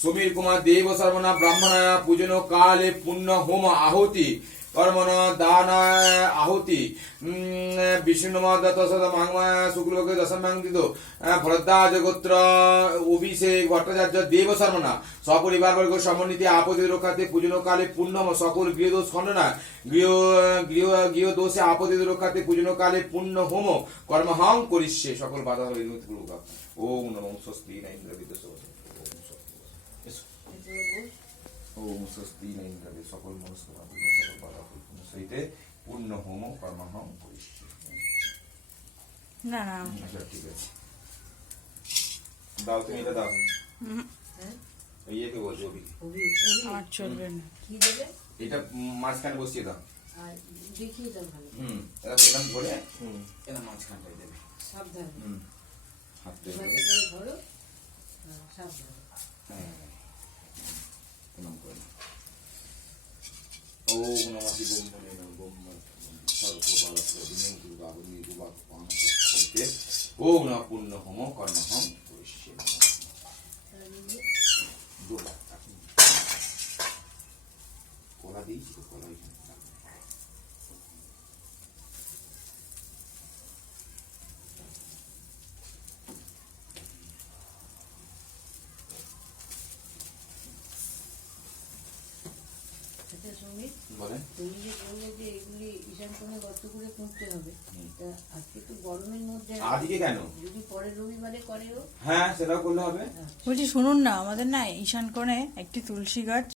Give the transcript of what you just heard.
सुमीर कुमार देव सर्वना ब्राह्मणाय पूजन काले पुण्य होम आहुति कर्मण दान आहुति विष्णुमदत्त मांगमाय शुक्लके दशमांगित भरद्वाज गोत्र अभिषेक भट्टाचार्य देव शर्मना सपरिवार वर्ग समन्वित आपदे रक्षाते पूजन काले पुण्य सकल गृहदोष खंडना गृह दोषे आपदे रक्षाते पूजन काले पुण्य होम कर्महं करिष्ये सकल बाधा पूर्वक ओम नमो स्वस्ति न इंद्र विद्युत ओम स्वस्ति न इंद्र सकल मनस्कामना सकल बाधा সহিতে পূর্ণ হোম কর্মহং করিষ্যে। না না আচ্ছা ঠিক আছে দাও তুমি এটা দাও। ইয়েকে বলছো আমার চলবে না। কি দেবে? এটা মাঝখানে বসিয়ে দাও। আর দেখিয়ে দাও ভালো। এটা এরকম ধরে এটা মাঝখানটায় দেবে। সাবধানে। হাত দিয়ে ধরো। সাবধানে। হ্যাঁ এরকম করে ওম নমঃ শিবায় নমঃ ওম নমঃ পূর্ণ হোম কর্মহং করিষ্যে। কলা দিয়েছি তো কলা তুমি যে বললে যে এগুলি ঈশান কোণে গর্ত করে করতে হবে, তা আজকে তো গরমের মধ্যে আজকে কেন যদি পরের রবিবারে করেও হ্যাঁ সেটাও করলে হবে। বলছি শুনুন না, আমাদের না ঈশান কোণে একটি তুলসী গাছ